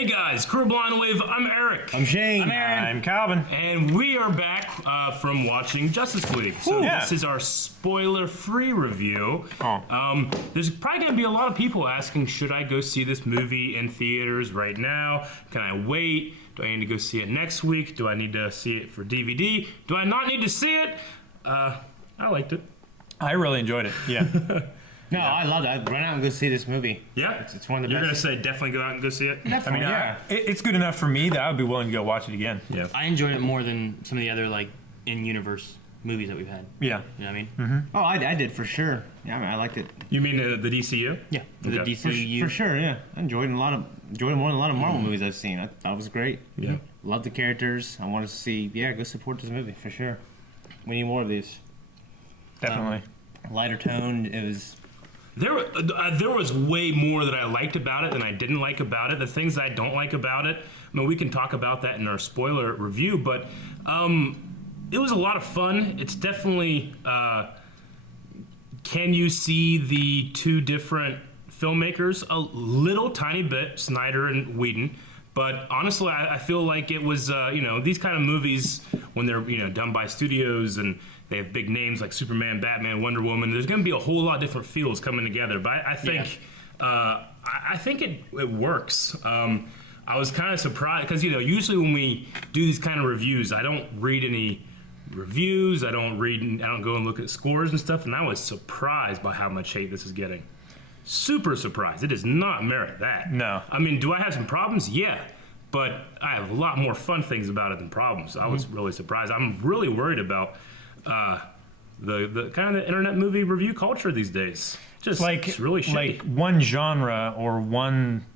Hey guys, Crew Blind Wave, I'm Eric. I'm Shane. I'm Aaron. I'm Calvin. And we are back from watching Justice League. So this is our spoiler-free review. There's probably going to be a lot of people asking, should I go see this movie in theaters right now? Can I wait? Do I need to go see it next week? Do I need to see it for DVD? Do I not need to see it? I liked it. I really enjoyed it. Yeah. No, I love it. I'd run out and go see this movie. Yeah? It's one of the You're best. going to say definitely go out and go see it? Definitely, It's good enough for me that I would be willing to go watch it again. Yeah. I enjoyed it more than some of the other in-universe movies that we've had. Yeah. You know what I mean? Oh, I did for sure. Yeah, I like it. You mean the DCU? Yeah. The Okay. DCU. For sure, yeah. I enjoyed it more than a lot of Marvel movies I've seen. I thought it was great. Yeah. Love the characters. I want to see, go support this movie for sure. We need more of these. Definitely. Lighter tone. It was. There was way more that I liked about it than I didn't like about it. The things that I don't like about it, I mean, we can talk about that in our spoiler review, but it was a lot of fun. It's definitely, can you see the two different filmmakers a little tiny bit, Snyder and Whedon, but honestly, I feel like it was, these kind of movies, when they're, done by studios and they have big names like Superman, Batman, Wonder Woman, there's going to be a whole lot of different feels coming together. But I think I think it works. I was kind of surprised because, usually when we do these kind of reviews, I don't read any reviews. I don't go and look at scores and stuff. And I was surprised by how much hate this is getting. Super surprised. It does not merit that. No. I mean, do I have some problems? Yeah. But I have a lot more fun things about it than problems. I was really surprised. I'm really worried about the kind of the internet movie review culture these days. Just it's really shitty. Like one genre or one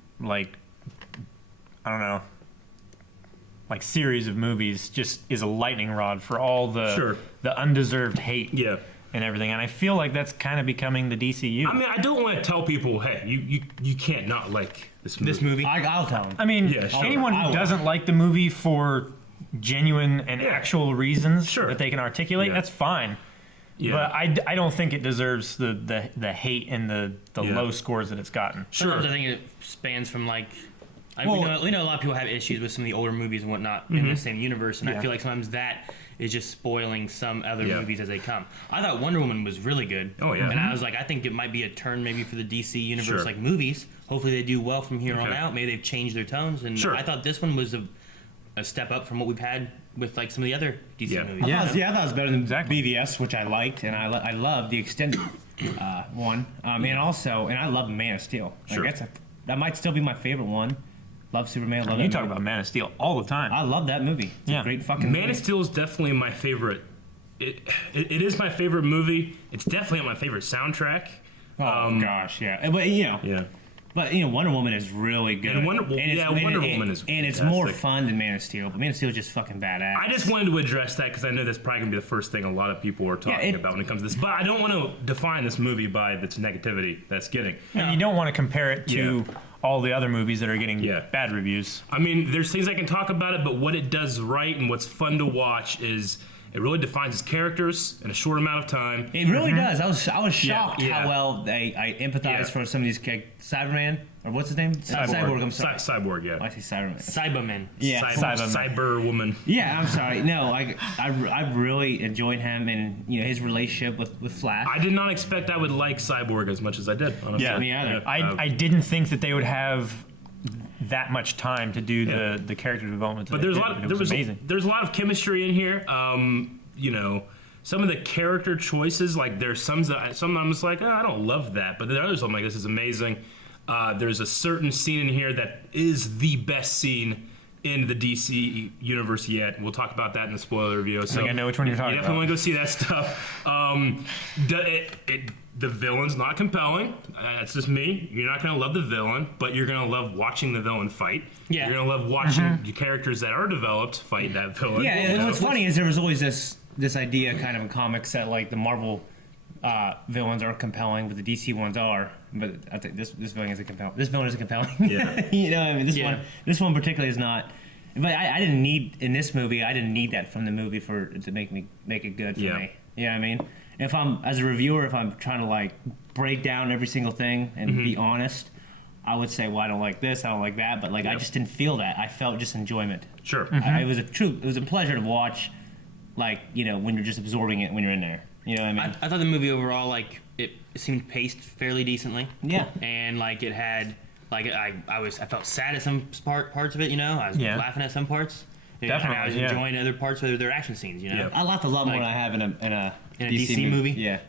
series of movies just is a lightning rod for all the undeserved hate. Yeah. And everything, and I feel like that's kind of becoming the DCU. I mean, I don't want to tell people, hey, you can't not like this movie. This movie. I'll tell them. I mean, anyone who doesn't like the movie for genuine and actual reasons that they can articulate, that's fine. Yeah. But I don't think it deserves the hate and the low scores that it's gotten. Sometimes I think it spans from we know a lot of people have issues with some of the older movies and whatnot in the same universe, and I feel like sometimes that is just spoiling some other movies as they come. I thought Wonder Woman was really good. Oh, yeah. And I was like, I think it might be a turn maybe for the DC universe movies. Hopefully they do well from here on out. Maybe they've changed their tones. And I thought this one was a step up from what we've had with some of the other DC movies. I thought it was better than BVS, which I liked, and I love the extended one. And I love Man of Steel. That might still be my favorite one. Love Superman. Love you talk about Man of Steel all the time. I love that movie. It's a great fucking movie. Man of Steel is definitely my favorite. It is my favorite movie. It's definitely my favorite soundtrack. Oh gosh, yeah. But Wonder Woman is really good. And Wonder Woman is fantastic. And it's more fun than Man of Steel. But Man of Steel is just fucking badass. I just wanted to address that because I know that's probably going to be the first thing a lot of people are talking about when it comes to this. But I don't want to define this movie by its negativity that's getting. And you don't want to compare it to all the other movies that are getting bad reviews. I mean, there's things I can talk about it, but what it does right and what's fun to watch is it really defines its characters in a short amount of time. It really does. I was shocked how well I empathize for some of these characters. Cyberman, or what's his name? Cyborg. I'm sorry. Cyborg, yeah. I say Cyberman. Cyberman. Yeah. Cyber woman. Yeah, I'm sorry. No, I really enjoyed him and his relationship with Flash. I did not expect I would like Cyborg as much as I did. Honestly. Yeah, me either. I didn't think that they would have that much time to do the character development. But there's a lot of chemistry in here. Some of the character choices, like there's some I'm just like, I don't love that, but the others I'm like, this is amazing. There's a certain scene in here that is the best scene in the DC universe yet. We'll talk about that in the spoiler review. So I know which one you're talking about. You definitely want to go see that stuff. The villain's not compelling. That's just me. You're not going to love the villain, but you're going to love watching the villain fight. Yeah. You're going to love watching the characters that are developed fight that villain. Yeah, and what's funny is there was always this idea kind of in comics that the Marvel villains are compelling, but the DC ones are. But I think this villain isn't compelling. This villain isn't compelling. Yeah. This one particularly is not. But I didn't need in this movie. I didn't need that from the movie to make it good for me. You know what I mean? If I'm as a reviewer, if I'm trying to break down every single thing and be honest, I would say, well, I don't like this, I don't like that, but like I just didn't feel that. I felt just enjoyment. Sure. It was a pleasure to watch, like, you know, when you're just absorbing it when you're in there. You know what I mean? I thought the movie overall, like, it seemed paced fairly decently. Yeah. And like it had, like, I felt sad at some parts of it. You know, I was laughing at some parts. Definitely, And I was enjoying other parts where there were action scenes. You know, Yeah. I laughed a lot more Like, than I have in a DC movie? Yeah.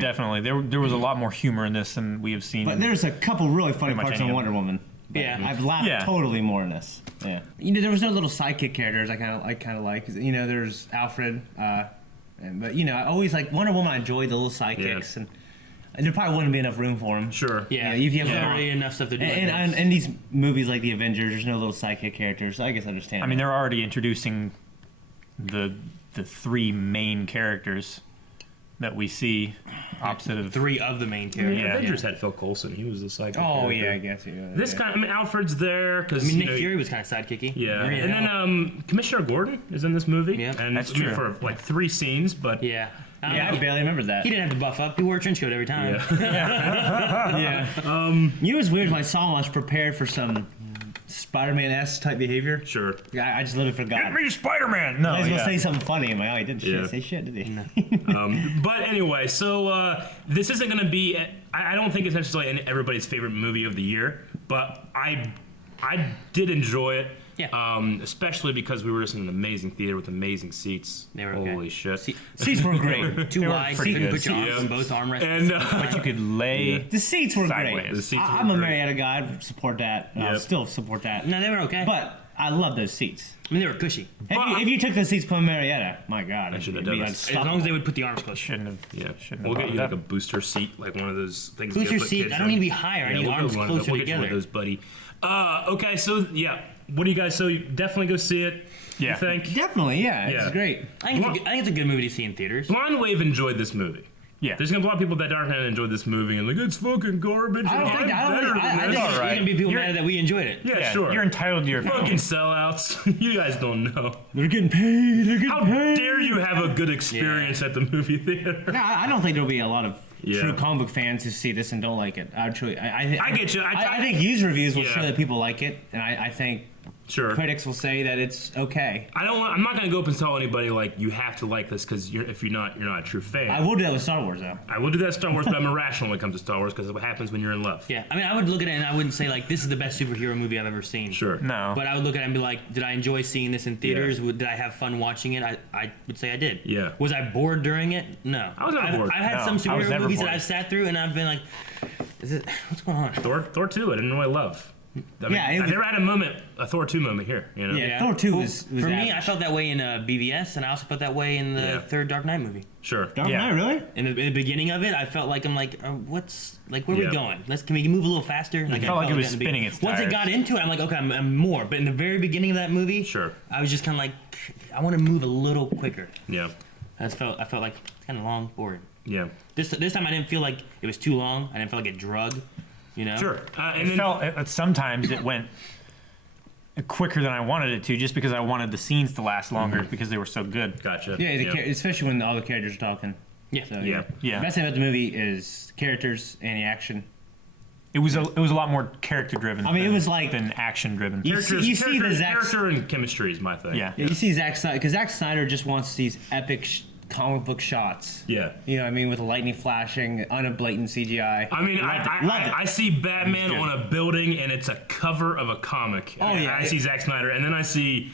Definitely, there was a lot more humor in this than we have seen. But there's a couple really funny Pretty much parts any in of Wonder Woman. But Yeah. I've laughed totally more in this. Yeah. You know, there was no little sidekick characters I kind of like. You know, there's Alfred, but you know, I always like Wonder Woman. I enjoyed the little sidekicks, and there probably wouldn't be enough room for them. Sure. Yeah, You there's have already enough stuff to do. And in these movies like the Avengers, there's no little sidekick characters. So I guess I understand. I mean, they're already introducing the three main characters that we see opposite of three of the main characters. Yeah. Avengers had Phil Coulson. He was the psychic. Oh character. yeah, I guess. Yeah, This kind. I mean, Alfred's there because I mean, Nick Fury was kind of sidekicky. Yeah, and then Commissioner Gordon is in this movie. Yeah. And That's I mean, true. for like 3 scenes, but Yeah. Yeah, I barely remember that. He didn't have to buff up. He wore a trench coat every time. Yeah. You know what's weird? When I saw him, I was prepared for some Spider-Man-esque type behavior. sure. I just literally forgot. Get me Spider-Man. No, I was gonna yeah. say something funny. I'm like, oh, he didn't Yeah. say shit, did he? But anyway, so this isn't going to be. I don't think it's necessarily everybody's favorite movie of the year, but I did enjoy it. Yeah. Especially because we were just in an amazing theater with amazing seats. They were okay. Holy shit. Seats were great. Too were wide. pretty You couldn't good. put your arms Yeah. on both armrests. And But you could lay. The seats were Sideways. great. The seats I'm were a great. Marietta guy. I'd support that. I'll Yep. still support that. No, they were okay. But I love those seats. I mean, they were cushy. If you took those seats from Marietta, my God, I should have it'd be done this. As long as they would put the arms close. Shouldn't have. yeah, Shouldn't we'll have get you brought like it a booster seat, like one of those things. Booster you put seat, kids I don't in. need to be higher. I need we'll arms get one of closer we'll get you one of together. those, buddy. Okay, so yeah, what do you guys? So you definitely go see it. Yeah. You think? Definitely, yeah, Yeah. it's great. I think it's a good movie to see in theaters. Blind Wave enjoyed this movie. Yeah. There's gonna be a lot of people that aren't gonna enjoy this movie and like it's fucking garbage. I don't and think- I'm I don't better think- than I this." think- There's right. gonna be people You're- mad that we enjoyed it. Yeah, sure. You're entitled to your fucking sellouts. You guys don't know. They're getting paid. They're getting How dare you have a good experience at the movie theater? No, I don't think there'll be a lot of Yeah. true comic book fans who see this and don't like it. I get you. I think used reviews will Yeah. show that people like it, and I think Sure. critics will say that it's okay. I'm not gonna go up and tell anybody like you have to like this because if you're not a true fan. I will do that with Star Wars though. I will do that Star Wars, but I'm irrational when it comes to Star Wars because of what happens when you're in love. Yeah, I mean, I would look at it and I wouldn't say like this is the best superhero movie I've ever seen. Sure. No. But I would look at it and be like, did I enjoy seeing this in theaters? Did I have fun watching it? I would say I did. Yeah. Was I bored during it? No. I was never bored. I've had No, some I was superhero never movies bored. that I've sat through and I've been like, what's going on? Thor 2, I didn't really love. I mean, Yeah, it I was- never had a Thor 2 moment here. You know. Yeah. Thor 2 was For me, I average. felt that way in BVS, and I also felt that way in the Yeah. third Dark Knight movie. Sure. Dark Yeah. Knight, really? In the beginning of it, I felt like what's where are Yeah. we going? Can we move a little faster? Like, I felt like it that was in the spinning begin- its Once it tires. got into it, I'm like, okay, I'm more. But in the very beginning of that movie, Sure. I was just kind of like, I want to move a little quicker. Yeah. I felt like it's kind of long, boring. Yeah. This time I didn't feel like it was too long. I didn't feel like it drug. You know? Sure. And It then, felt sometimes it went quicker than I wanted it to, just because I wanted the scenes to last longer because they were so good. gotcha. Yeah, especially when all the characters are talking. Yeah. So, Yeah. Yeah. The best thing about the movie is the characters and the action. It was a lot more character driven. I mean, it was like- than action driven. You see the Zack. character and chemistry is my thing. Yeah. Yeah, you see Zack Snyder because Zack Snyder just wants these epic comic book shots. Yeah. You know what I mean? With lightning flashing, unblatant CGI. I mean, Love it. I see Batman It's good. on a building and it's a cover of a comic. Oh, yeah. I see Zack Snyder, and then I see,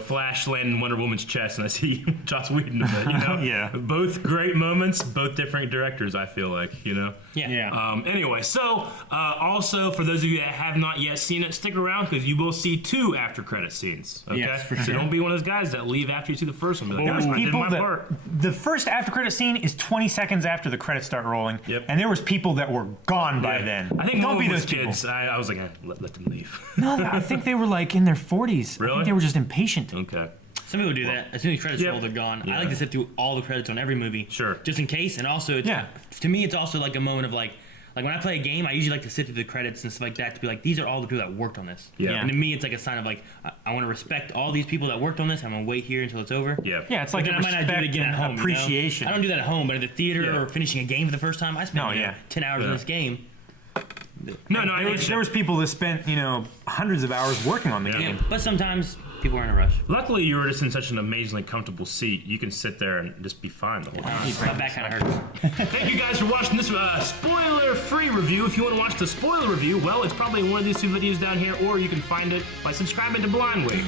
Flash landing Wonder Woman's chest, and I see Joss Whedon. Yeah. Both great moments, both different directors. I feel like. Yeah. Yeah. Anyway, so also for those of you that have not yet seen it, stick around because you will see 2 after credit scenes. Okay, Yes, for so sure. don't be one of those guys that leave after you see the first one. Be like, There was "Oh, I did people my that part." the first after credit scene is 20 seconds after the credits start rolling, Yep. and there was people that were gone by Yeah. then. I think don't most be of those those people. kids. I was like, let them leave. No, I think they were like in their 40s. I Really? think they were just impatient. Okay. Some people do that. As soon as credits Yep. roll, they're gone. Yeah. I like to sit through all the credits on every movie. Sure. Just in case. And also, to me, it's also like a moment of like when I play a game, I usually like to sit through the credits and stuff like that to be like, these are all the people that worked on this. Yeah. And to me, it's like a sign of like, I want to respect all these people that worked on this. I'm going to wait here until it's over. Yeah. Yeah, it's But like then a I might not do it respect again at and home. you know? appreciation. I don't do that at home, but at the theater Yeah. or finishing a game for the first time, I spend No, yeah. 10 hours Yeah. in this game. There was people that spent hundreds of hours working on the game. But sometimes people are in a rush. Luckily, you were just in such an amazingly comfortable seat. You can sit there and just be fine the whole time. My back kind of hurts. Thank you guys for watching this spoiler-free review. If you want to watch the spoiler review, well, it's probably in one of these two videos down here, or you can find it by subscribing to Blind Wave.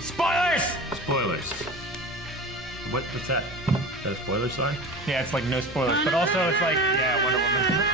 Spoilers! Spoilers. What's that? Is that a spoiler sign? Yeah, it's like no spoilers, but also it's like, Wonder Woman.